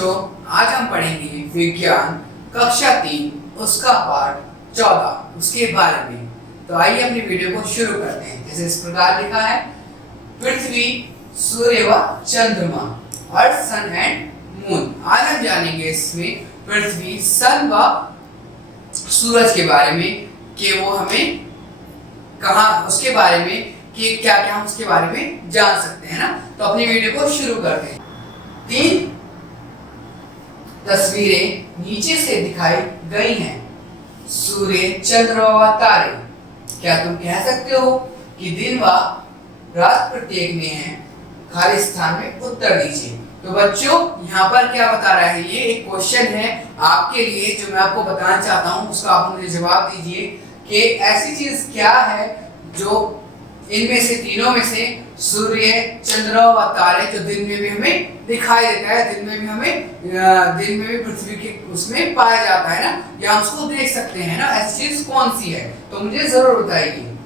बच्चों, आज हम पढ़ेंगे विज्ञान कक्षा 3 उसका पाठ 14 उसके बारे में। तो आइए अपनी वीडियो को शुरू करते हैं। जैसे इस प्रकार लिखा है, पृथ्वी, सूर्य व चंद्रमा, अर्थ, सन एंड मून। आज हम जानेंगे इसमें पृथ्वी, सन व सूरज के बारे में कि वो हमें कहाँ, उसके बारे में कि क्या क्या हम उसके बारे में जान सकते हैं ना। तो अपनी वीडियो को शुरू करते हैं। 3 तस्वीरें नीचे से दिखाई गई हैं। सूर्य, चंद्रमा व तारे। क्या तुम कह सकते हो कि दिन व रात प्रत्येक में है? खाली स्थान में उत्तर दीजिए। तो बच्चों, यहाँ पर क्या बता रहा है, ये एक क्वेश्चन है आपके लिए जो मैं आपको बताना चाहता हूँ, उसका आप मुझे जवाब दीजिए कि ऐसी चीज क्या है जो इनमें से तीनों में से सूर्य, चंद्र व तारे जो दिन में भी हमें दिखाई देता है, दिन में भी पृथ्वी के उसमें पाया जाता है ना, या हम उसको देख सकते हैं ना, ऐसी चीज कौन सी है? तो मुझे जरूर बताइए।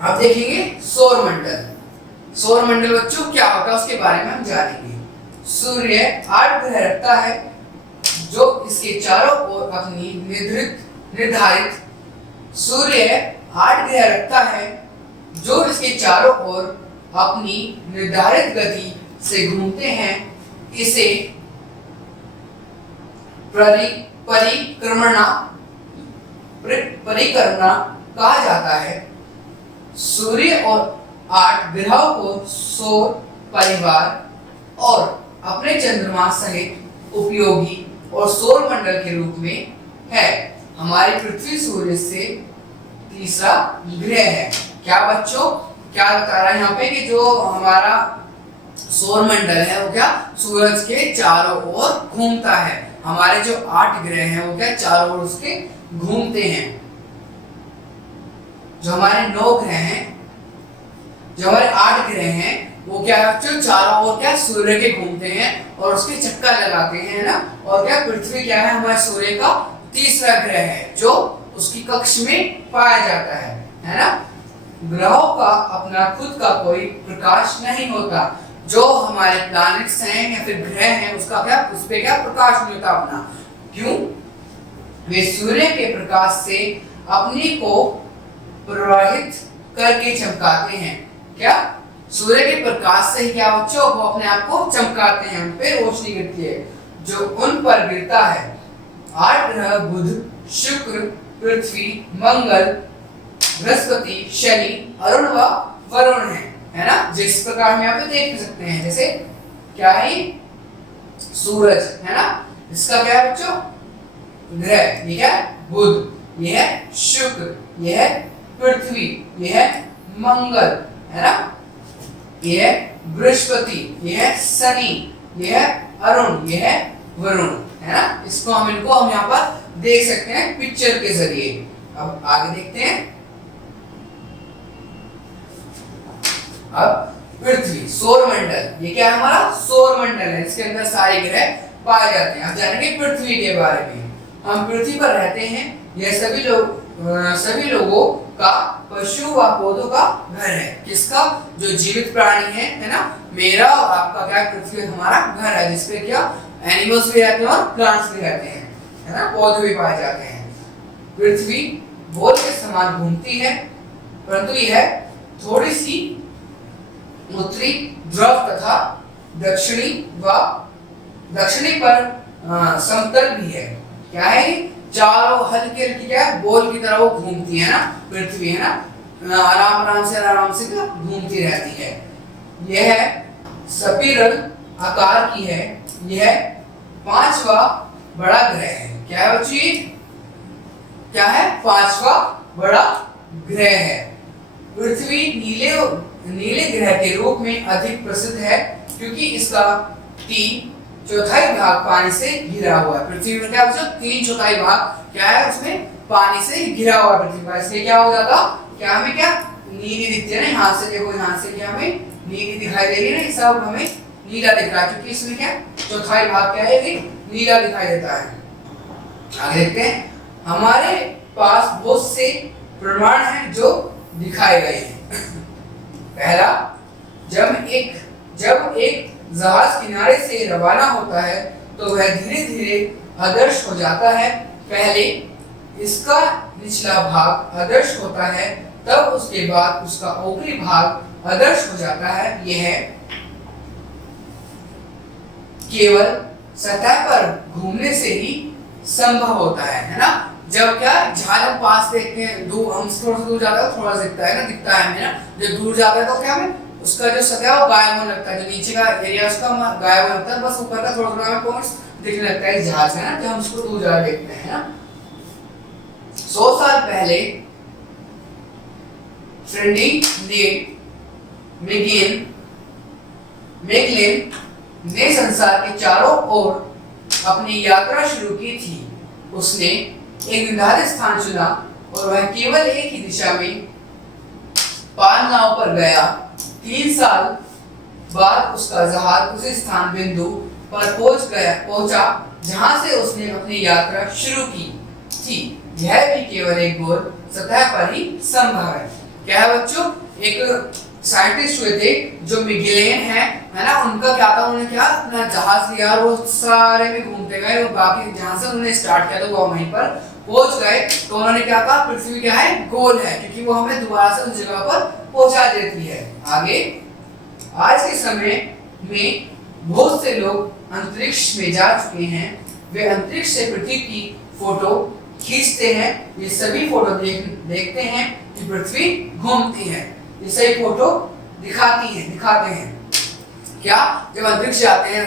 अब देखेंगे सौर मंडल। सौर मंडल बच्चों क्या होता है उसके बारे में हम जानेंगे। सूर्य 8 ग्रह रखता है जो इसके चारों ओर अपनी निर्धारित सूर्य 8 ग्रह रखता है जो इसके चारों ओर अपनी निर्धारित गति से घूमते हैं। इसे परिक्रमणा कहा जाता है। सूर्य और 8 ग्रहों को सौर परिवार और अपने चंद्रमा सहित उपयोगी और सौर मंडल के रूप में है। हमारी पृथ्वी सूर्य से तीसरा ग्रह है। क्या बच्चों, क्या बता रहा है यहाँ पे कि जो हमारा सौर मंडल है वो क्या सूरज के चारों ओर घूमता है। हमारे जो 8 ग्रह हैं वो क्या चारों ओर उसके घूमते हैं। जो हमारे 9 ग्रह हैं, जो हमारे 8 ग्रह हैं, वो क्या बच्चों चारों ओर क्या सूर्य के घूमते हैं और उसके चक्कर लगाते हैं ना। और क्या पृथ्वी क्या है, हमारे सूर्य का तीसरा ग्रह है जो उसकी कक्ष में पाया जाता है ना। ग्रहों का अपना खुद का कोई प्रकाश नहीं होता। जो हमारे प्लैनेट्स हैं या फिर ग्रह हैं उसका क्या, उस पे क्या प्रकाश नहीं होता अपना। क्यों? वे सूर्य के प्रकाश से अपने को प्रवाहित करके चमकाते हैं। क्या? सूर्य के प्रकाश से ही क्या बच्चों वो अपने आप को चमकाते हैं, उन पे रोशनी गिरती है जो उन पर गिरता है। 8 ग्रह बुध, शुक्र, पृथ्वी, मंगल, बृहस्पति, शनि, अरुण व वरुण है ना। जिस प्रकार में आप देख सकते हैं, जैसे क्या है सूरज है ना, इसका क्या है बच्चों ग्रह, ये क्या है बुध, ये है शुक्र, ये है पृथ्वी, ये है मंगल है ना, ये है बृहस्पति, ये है शनि, ये है अरुण, ये है वरुण है ना। इसको इनको हम यहाँ पर देख सकते हैं पिक्चर के जरिए। अब आगे देखते हैं। अब पृथ्वी, सौर मंडल, ये क्या है हमारा सौर मंडल है, इसके अंदर सारे ग्रह पाए जाते हैं। अब जानेंगे पृथ्वी के बारे में। हम पृथ्वी पर रहते हैं। यह सभी लोगों का, पशु व पौधों का घर है। किसका? जो जीवित प्राणी है ना, मेरा और आपका क्या पृथ्वी हमारा घर है, जिसपे क्या एनिमल्स भी रहते हैं और प्लांट्स भी रहते हैं है ना, पौधे भी पाए जाते हैं। पृथ्वी गोल के समान घूमती है, परंतु यह थोड़ी सी उत्तरी ध्रुव तथा दक्षिणी पर समतल भी है। क्या है? चारों हल्की हल्की क्या है बॉल की तरह वो घूमती है ना पृथ्वी है ना, आराम से घूमती रहती है। यह स्पाइरल आकार की है। यह 5वां बड़ा ग्रह है। क्या है बच्ची? क्या है? 5वां बड़ा ग्रह है। पृथ्वी नीले ग्रह के रूप में अधिक प्रसिद्ध है क्योंकि इसका 3/4 भाग पानी से घिरा हुआ है। पृथ्वी में क्या बच्चों 3/4 भाग क्या है उसमें पानी से घिरा हुआ है पृथ्वी का। इसलिए क्या हो जाता, क्या हमें क्या नीली दिखती है ना, यहाँ से देखो, यहाँ से क्या हमें नीली दिखाई दे रही है ना, सब हमें नीला दिख रहा है क्योंकि इसमें क्या 1/4 भाग क्या है नीला दिखाई देता है। आगे देखते हैं। हमारे पास बहुत से प्रमाण हैं जो दिखाए गए हैं। पहला, जब एक जहाज किनारे से रवाना होता है तो वह धीरे धीरे अदृश्य हो जाता है। पहले इसका निचला भाग अदृश्य होता है, तब उसके बाद उसका ऊपरी भाग अदृश्य हो जाता है। यह केवल सतह पर घूमने से ही संभव होता है ना। जब क्या जहां हम पास देखते हैं, दूर हम थोड़ा सा दूर जाता है थोड़ा दिखता है ना, दिखता है हमें ना। जब दूर जाता है तो क्या हमें उसका जो सतह है वो गायब होने लगता है, जो नीचे का एरिया उसका गायब होने लगता है, बस ऊपर का थोड़ा थोड़ा हमें पॉइंट्स दिखने लगता है जहाज है ना, जब हम उसको दूर जा देखते हैं ना। 100 साल पहले मैगलेन ने संसार के चारों ओर अपनी यात्रा शुरू की थी। उसने एक निर्धारित स्थान चुना और वह केवल एक ही दिशा में पाल नाव पर गया। 3 साल बाद उसका जहाज उसी स्थान बिंदु पर पहुंचा जहां से उसने अपनी यात्रा शुरू की थी। यह भी केवल एक गोल सतह पर ही संभव है। क्या है बच्चों, एक साइंटिस्ट हुए थे जो मैगेलन है ना, उनका क्या था, उन्होंने क्या अपना जहाज लिया और वो सारे में घूमते गए और बाकी जहां से उन्होंने स्टार्ट किया था वो वहीं पर पहुंच गए। तो उन्होंने क्या कहा, पृथ्वी क्या है, गोल है, क्योंकि वो हमें दोबारा से उस जगह पर पहुंचा देती है। आगे आज के समय में बहुत से लोग अंतरिक्ष में जा चुके हैं। वे अंतरिक्ष से पृथ्वी की फोटो खींचते हैं। ये सभी फोटो देखते हैं कि पृथ्वी घूमती है। ये सही फोटो दिखाते हैं क्या, जब अंतरिक्ष जाते हैं,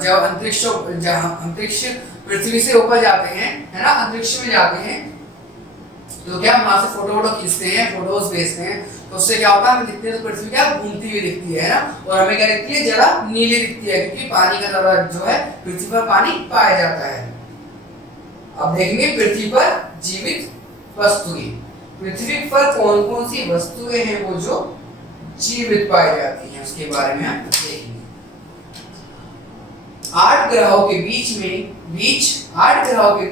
जब अंतरिक्ष पृथ्वी से ऊपर जाते हैं है ना, अंतरिक्ष में जाते हैं तो क्या वहां से फोटो खींचते हैं, फोटोज भेजते हैं, तो उससे क्या होता है, हमें दिखती है तो पृथ्वी क्या घूमती हुई दिखती है ना, और हमें क्या दिखती है, जरा नीली दिखती है, क्योंकि पानी का जरूरत जो है पृथ्वी पर पानी पाया जाता है। अब देखेंगे पृथ्वी पर जीवित वस्तुएं। पृथ्वी पर कौन कौन सी वस्तुएं हैं वो जो जीवित पाई जाती हैं, उसके बारे में हम देखेंगे। 8 ग्रहों के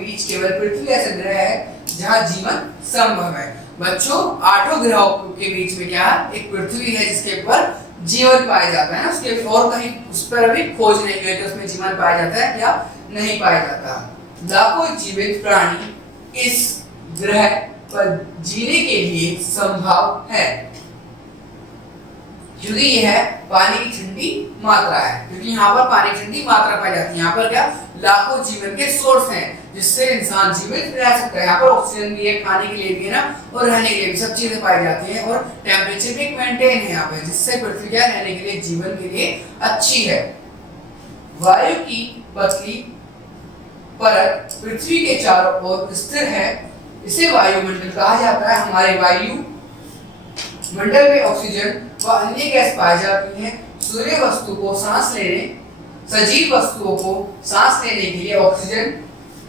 बीच केवल पृथ्वी ऐसा ग्रह है जहां जीवन संभव है। बच्चों 8 ग्रहों के बीच में क्या एक पृथ्वी है जिसके ऊपर जीवन पाया जाता है ना, उसके और कहीं उस पर अभी खोज नहीं हुई कि उसमें जीवन पाया जाता है या नहीं पाया जाता। लाखों जीवित प्राणी इस ग्रह पर जीने के लिए संभव है, क्योंकि यह पानी की ठंडी मात्रा है, क्योंकि यहाँ पर पानी की ठंडी मात्रा पाई जाती है। यहाँ पर क्या लाखों जीवन के सोर्स हैं जिससे इंसान जीवित रह सकता है। यहाँ पर ऑक्सीजन भी है, खाने के लिए भी है ना, और रहने के लिए भी सब चीजें पाई जाती हैं, और टेम्परेचर भी मेंटेन है यहाँ पे, जिससे पृथ्वी क्या रहने के लिए, जीवन के लिए अच्छी है। वायु की पतली परत पृथ्वी के चारों ओर स्थिर है, इसे वायुमंडल कहा जाता है। हमारे वायु मंडल में ऑक्सीजन व अन्य गैस पाई जाती हैं। सजीव वस्तुओं को सांस लेने के लिए ऑक्सीजन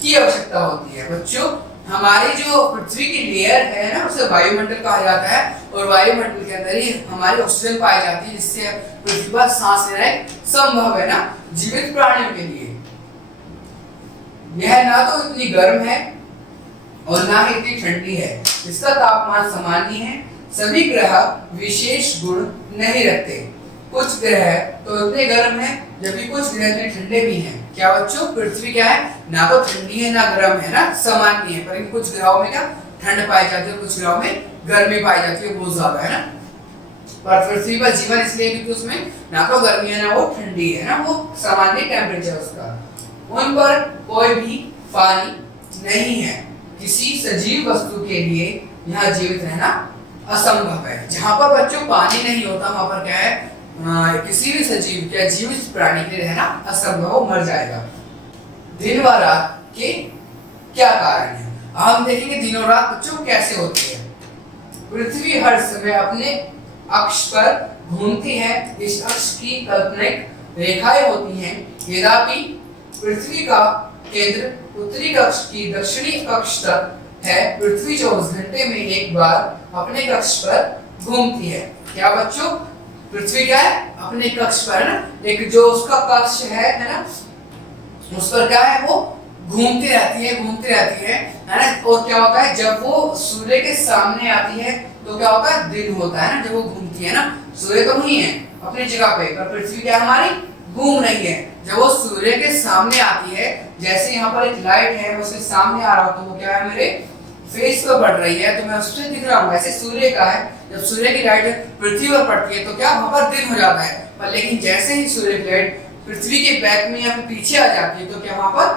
की आवश्यकता होती है। बच्चों हमारी जो पृथ्वी की लेयर है ना, उसे वायुमंडल कहा जाता है, और वायुमंडल के अंदर ही हमारी ऑक्सीजन पाई जाती है, जिससे पृथ्वी पर सांस लेना संभव है ना जीवित प्राणियों के लिए। यह ना तो इतनी गर्म है और ना ही इतनी ठंडी है, इसका तापमान सामान्य है। सभी ग्रह विशेष गुण नहीं रखते। कुछ ग्रह तो इतने गर्म हैं जबकि कुछ ग्रह इतने ठंडे भी हैं। क्या बच्चों, पृथ्वी क्या है, ना तो ठंडी है ना गर्म है ना, सामान्य है, पर कुछ ग्रहों में क्या ठंड पाई जाती है, कुछ ग्रहों में गर्मी पाई जाती है बहुत ज्यादा है ना। पर पृथ्वी पर जीवन इसलिए क्योंकि उसमें ना तो गर्मी है ना वो ठंडी है ना, वो सामान्य टेम्परेचर उसका। उन पर कोई भी पानी नहीं है। किसी सजीव वस्तु के लिए यहाँ जीवित रहना असंभव है। जहां पर बच्चों पानी नहीं होता वहां पर क्या है, किसी भी सजीव या जीवित प्राणी के लिए रहना असंभव, हो मर जाएगा। दिन व रात के क्या कारण है, हम देखेंगे दिन और रात बच्चों कैसे होती है। पृथ्वी हर समय अपने अक्ष पर घूमती है। इस अक्ष की काल्पनिक रेखाएं होती हैं। यद्यपि पृथ्वी का केंद्र उत्तरी कक्ष की दक्षिणी कक्ष तक है, पृथ्वी 24 घंटे में एक बार अपने कक्ष पर घूमती है। क्या बच्चों, पृथ्वी क्या है अपने कक्ष पर ना, एक जो उसका कक्ष है ना, उस पर क्या है वो घूमती रहती है ना। और क्या होता है, जब वो सूर्य के सामने आती है तो क्या होता है, दिन होता है ना। जब वो घूमती है ना, सूर्य तो वही है अपनी जगह पे, पर पृथ्वी क्या हमारी घूम रही है। जब वो सूर्य के सामने आती है, जैसे यहाँ पर एक लाइट है उसके सामने आ रहा हो, तो वो क्या है, मेरे फेस पर पड़ रही है, तो मैं उससे दिख रहा हूँ। ऐसे सूर्य का है, जब सूर्य की लाइट पृथ्वी पर पड़ती है तो क्या वहां पर दिन हो जाता है। पर लेकिन जैसे ही सूर्य की लाइट पृथ्वी के बैक में या फिर पीछे आ जाती है, तो क्या वहां पर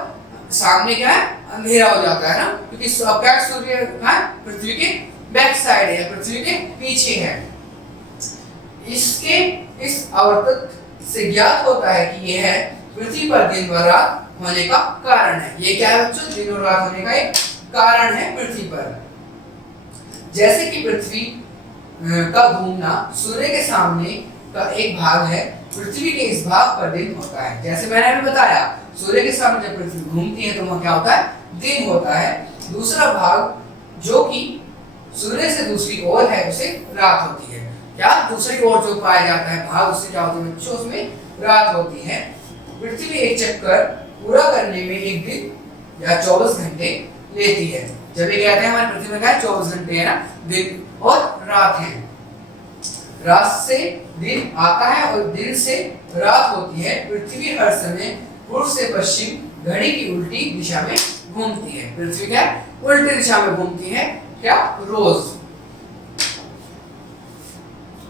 सामने क्या है, अंधेरा हो जाता है ना। क्योंकि क्या सूर्य है पृथ्वी के बैक साइड है, पृथ्वी के पीछे है। इसके इस आवर्तक से ज्ञात होता है कि यह पृथ्वी पर दिन और रात होने का कारण है। ये क्या है बच्चों, दिन और रात होने का एक कारण है पृथ्वी पर। जैसे कि पृथ्वी का घूमना सूर्य के सामने का एक भाग है, पृथ्वी के इस भाग पर दिन होता है। जैसे मैंने अभी बताया, सूर्य के सामने जब पृथ्वी घूमती है तो वह क्या होता है, दिन होता है। दूसरा भाग जो कि सूर्य से दूसरी ओर है उसे रात होती है। क्या दूसरी ओर जो पाया जाता है भाग, उससे क्या होती है बच्चों, उसमें रात होती है। पृथ्वी एक चक्कर पूरा करने में एक दिन या 24 घंटे लेती है। जब ये कहते हैं हमारी पृथ्वी में क्या है, 24 घंटे है ना, दिन और रात है। रात से दिन आता है और दिन से रात होती है। पृथ्वी हर समय पूर्व से पश्चिम घड़ी की उल्टी दिशा में घूमती है। पृथ्वी क्या उल्टी दिशा में घूमती है, क्या रोज।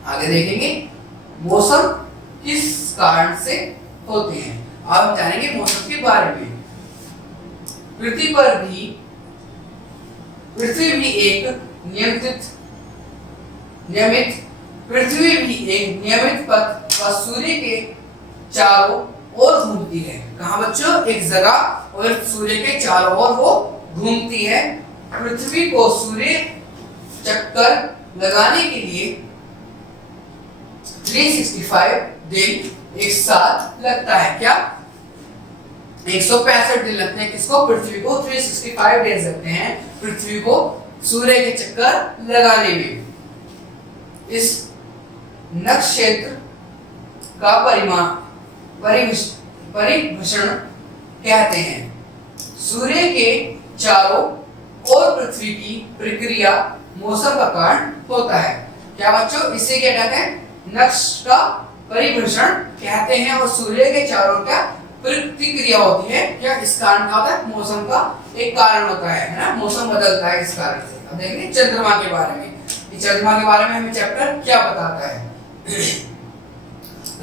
आगे देखेंगे मौसम किस कारण से होते हैं। अब हम जानेंगे मौसम के बारे में। पृथ्वी भी एक नियमित पथ पर सूर्य के चारों ओर घूमती है। कहाँ बच्चों, एक जगह और सूर्य के चारों ओर वो घूमती है। पृथ्वी को सूर्य चक्कर लगाने के लिए 365 दिन एक साथ लगता है। क्या 165 दिन लगते हैं किसको, पृथ्वी को। 365 डेज लगते हैं पृथ्वी को सूर्य के चक्कर लगाने में। इस नक्षत्र का परिभ्रमण कहते हैं। सूर्य के चारों ओर पृथ्वी की प्रक्रिया मौसम का कारण होता है। क्या बच्चों, इसे क्या कहते हैं, नक्षत्र का परिभ्रमण कहते हैं। और सूर्य के चारों क्या प्रतिक्रिया होती है, क्या इस कारण का होता है, मौसम का एक कारण होता है ना, मौसम बदलता है इस कारण से। अब देखेंगे चंद्रमा के बारे में। चंद्रमा के बारे में हमें चैप्टर क्या बताता है।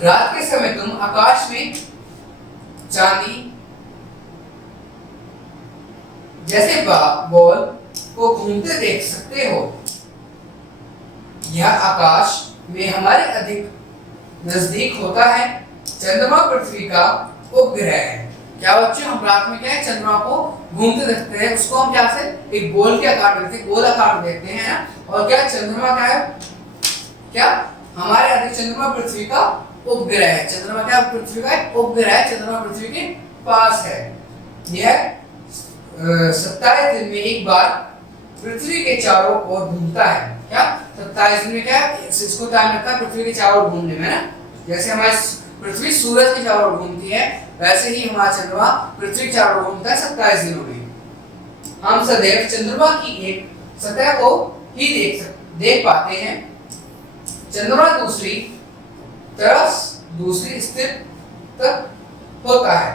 रात के समय तुम आकाश में चांदी जैसे बॉल को घूमते देख सकते हो। यह आकाश में हमारे अधिक नजदीक होता है। चंद्रमा पृथ्वी का उपग्रह है। क्या बच्चों, हम रात में क्या है, चंद्रमा को घूमते देखते हैं। उसको हम क्या से एक गोल के आकार में देखते हैं, गोल आकार में देखते हैं ना। और क्या चंद्रमा क्या है, क्या हमारे अधिक चंद्रमा पृथ्वी का उपग्रह है। चंद्रमा क्या पृथ्वी का उपग्रह है, चंद्रमा पृथ्वी के पास है। यह 27 दिन में एक बार पृथ्वी के चारों ओर घूमता है। क्या 27 दिन में क्या इसको टाइम लगता है पृथ्वी के चारों ओर घूमने में ना। जैसे हमारी पृथ्वी सूरज के चारों ओर घूमती है, वैसे ही हमारा चंद्रमा पृथ्वी के चारों ओर घूमता है 27 दिनों में। हम सदैव चंद्रमा की एक सतह को ही देख पाते हैं। चंद्रमा दूसरी तरफ दूसरी स्थित तक होता है।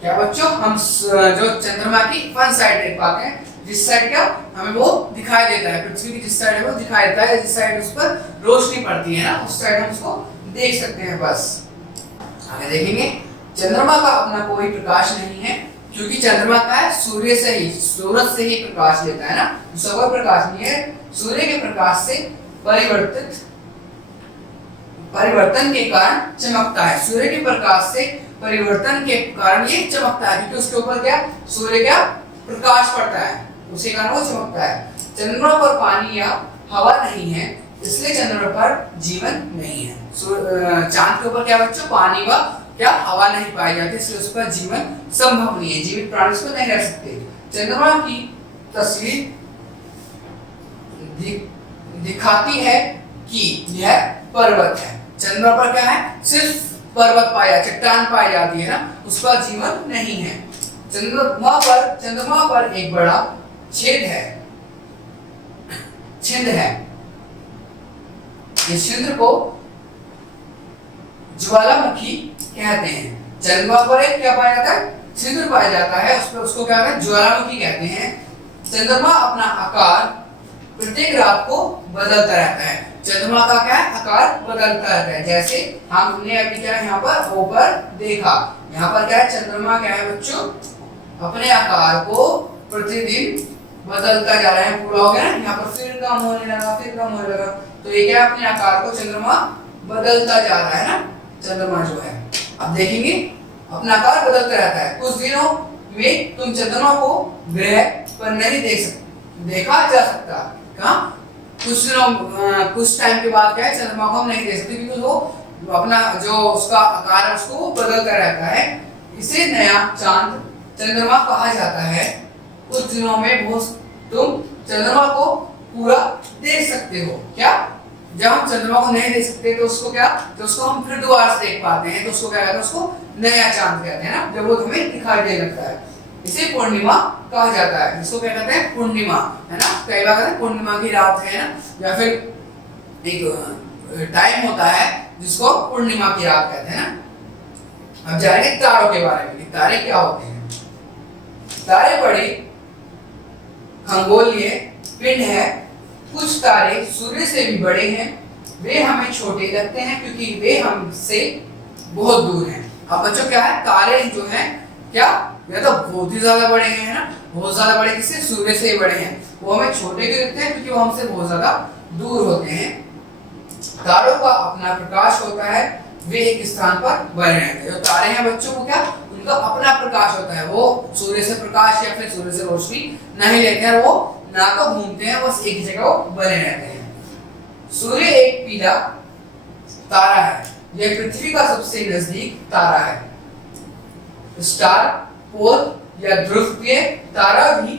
क्या बच्चों, हम जो चंद्रमा की वन साइड देख पाते हैं, जिस साइड क्या हमें वो दिखाई देता है, पृथ्वी की जिस साइड है वो दिखाई देता है, जिस साइड उस पर रोशनी पड़ती है ना, उस साइड हम उसको देख सकते हैं। बस आगे देखेंगे, चंद्रमा का अपना कोई प्रकाश नहीं है, क्योंकि चंद्रमा का है सूर्य से ही, सूरज से ही प्रकाश लेता है ना, दूसरा कोई प्रकाश नहीं है। सूर्य के प्रकाश से परिवर्तन के कारण चमकता है। सूर्य के प्रकाश से परिवर्तन के कारण ये चमकता है, क्योंकि उसके ऊपर क्या सूर्य क्या प्रकाश पड़ता है, उसी कारण वो चमकता है। चंद्रमा पर पानी या हवा नहीं है, इसलिए चंद्रमा पर जीवन नहीं है। चांद के ऊपर क्या बच्चों, पानी व क्या हवा नहीं पाई जाती, इसलिए उस पर जीवन संभव नहीं है, जीवित प्राणी उस पर नहीं रह सकते। चंद्रमा की तस्वीर दिखाती है कि यह पर्वत है। चंद्रमा पर क्या है, सिर्फ पर्वत पाया, चट्टान पाई जाती है ना, उस पर जीवन नहीं है। चंद्रमा पर एक बड़ा छिद्र है। इस छिद्र को ज्वालामुखी कहते हैं। चंद्रमा पर एक क्या पाया जाता है? छिद्र पाया जाता है, उसको क्या कहते हैं? ज्वालामुखी कहते हैं। चंद्रमा अपना आकार प्रत्येक रात को बदलता रहता है। चंद्रमा का क्या है? आकार बदलता रहता है। जैसे हमने अभी क्या यहाँ पर ऊपर देखा, यहाँ पर क्या है? चंद्रमा क्या है बच्चों? अपने आकार को प्रतिदिन बदलता जा रहा है। पूरा हो गया ना, यहाँ पर फिर कम होने लगा, फिर कम होने लगा। तो ये क्या? अपने आकार को चंद्रमा बदलता जा रहा है ना, चंद्रमा जो है। अब देखेंगे अपना आकार बदलता रहता है। कुछ दिनों में तुम चंद्रमा को ग्रह पर नहीं देखा जा सकता। कहाँ? कुछ टाइम के बाद क्या है? चंद्रमा को हम नहीं देख सकते, क्योंकि वो अपना जो उसका आकार है उसको बदलता रहता है। इसे नया चांद चंद्रमा कहा जाता है। कुछ दिनों में तुम चंद्रमा को पूरा देख सकते हो। क्या? जब हम चंद्रमा को नहीं देख सकते तो उसको क्या? तो उसको हम फिर दोबारा से देख पाते हैं, तो उसको क्या कहते हैं? उसको नया चांद कहते हैं ना, जब वो हमें दिखाई देने लगता है। इसे पूर्णिमा कहा जाता है। इसको क्या कहते हैं? पूर्णिमा, है ना। कई बार कहते हैं पूर्णिमा की रात है ना, या फिर एक टाइम होता है जिसको पूर्णिमा की रात कहते हैं ना। अब जाएंगे तारों के बारे में। तारे क्या होते हैं? तारे बड़े खगोलीय पिंड है। कुछ तारे सूर्य से भी बड़े हैं। वे हमें छोटे लगते हैं क्योंकि वे हमसे बहुत दूर हैं। अब बच्चों क्या है? तारे जो हैं क्या? या तो बहुत ही ज्यादा बड़े हैं ना, बहुत ज्यादा बड़े। किससे? सूर्य से ही बड़े हैं। वो हमें छोटे क्यों लगते हैं? क्योंकि वो हमसे बहुत ज्यादा दूर होते हैं। तारों का अपना प्रकाश होता है, वे एक स्थान पर बने रहते हैं। जो तारे हैं बच्चों को क्या? उनका अपना प्रकाश होता है। वो सूर्य से प्रकाश या फिर सूर्य से रोशनी नहीं लेते हैं, वो ना तो घूमते हैं, बस एक जगह बने रहते हैं। सूर्य एक पीला तारा है। यह पृथ्वी का सबसे नजदीक तारा है। स्टार पोल या ध्रुवीय तारा भी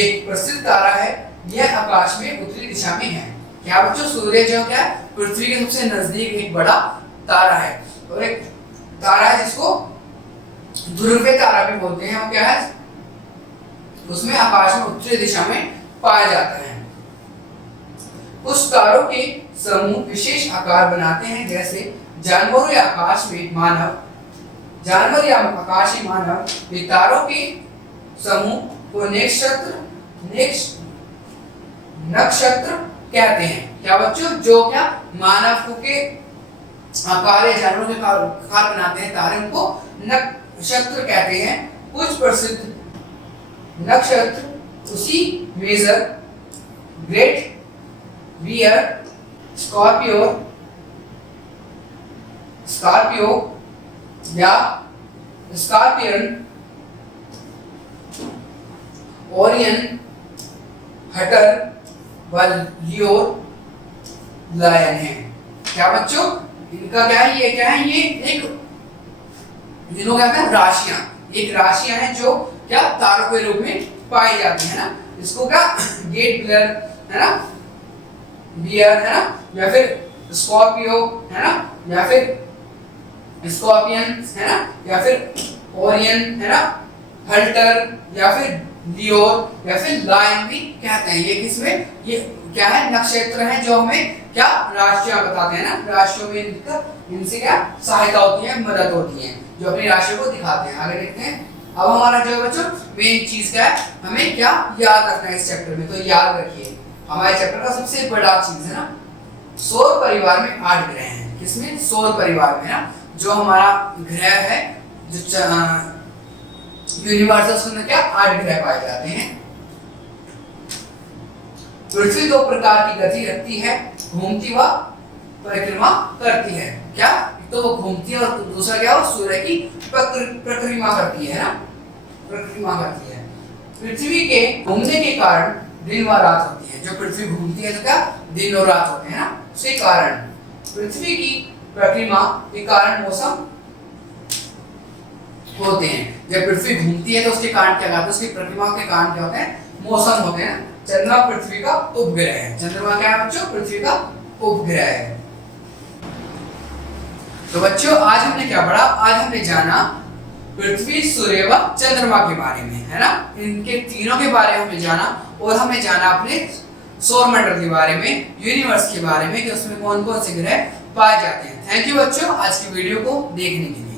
एक प्रसिद्ध तारा है। यह आकाश में उत्तरी दिशा में है। क्या बच्चों? सूर्य जो क्या है? पृथ्वी के सबसे नजदीक एक बड़ा तारा है, और एक तारा है जिसको ध्रुवीय तारा भी बोलते हैं। वो क्या है? उसमें आकाश में उत्तरी दिशा में पाया जाता है। कुछ तारों के समूह विशेष आकार बनाते हैं, जैसे जानवर या आकाशीय मानव। ये तारों के समूह को नक्षत्र कहते हैं। क्या बच्चों? जो क्या मानव के आकार या जानवरों के आकार बनाते हैं तारे, उनको नक्षत्र कहते हैं। कुछ प्रसिद्ध नक्षत्र उसी मेजर, ग्रेट बियर, स्कॉर्पियो या स्कॉर्पियन, ओरियन, हटर व लियो लायन है। क्या बच्चों? इनका क्या है? ये क्या है? ये एक जिनको कहते हैं राशियां। एक राशियां हैं जो क्या? तारों के रूप में पाई जाती है ना। इसको क्या? गेट बियर है ना, बियर है ना, या फिर स्कॉर्पियो है ना, या फिर स्कॉर्पियन है ना, या फिर ओरियन है ना, हल्टर या फिर लियोर या फिर लायन भी कहते हैं। ये किसमें? ये क्या है? नक्षत्र हैं जो हमें क्या? राशियां बताते हैं ना। राशियों में इनसे क्या सहायता होती है, मदद होती है, जो अपनी राशियों को दिखाते हैं। आगे देखते हैं। अब हमारा जो बच्चों मेन चीज क्या है? हमें क्या याद रखना है इस चैप्टर में? तो याद रखिए हमारे चैप्टर का सबसे बड़ा चीज है ना, सौर परिवार में 8 ग्रह हैं। किसमें? सौर परिवार में ना। जो हमारा ग्रह है, जो यूनिवर्स है, उसमें क्या 8 ग्रह पाए जाते हैं। पृथ्वी 2 प्रकार की गति रखती है, घूमती व परिक्रमा करती है। क्या? तो वो घूमती है और दूसरा क्या? वो सूर्य की परिक्रमा करती है ना, परिक्रमा करती है। पृथ्वी के घूमने के कारण दिन व रात होती है। जो पृथ्वी घूमती है तो क्या दिन और रात होते हैं ना, उसके कारण। पृथ्वी की परिक्रमा के कारण मौसम होते हैं। जब पृथ्वी घूमती है तो उसके कारण क्या होता है? उसकी परिक्रमा के कारण क्या होते हैं? मौसम होते हैं। चंद्रमा पृथ्वी का उपग्रह है। चंद्रमा क्या है बच्चों? पृथ्वी का उपग्रह है। तो बच्चों आज हमने क्या पढ़ा? आज हमने जाना पृथ्वी, सूर्य व चंद्रमा के बारे में, है ना। इनके तीनों के बारे में हमें जाना, और हमें जाना अपने सौर मंडल के बारे में, यूनिवर्स के बारे में कि उसमें कौन कौन से ग्रह पाए जाते हैं। थैंक यू बच्चों आज की वीडियो को देखने के लिए।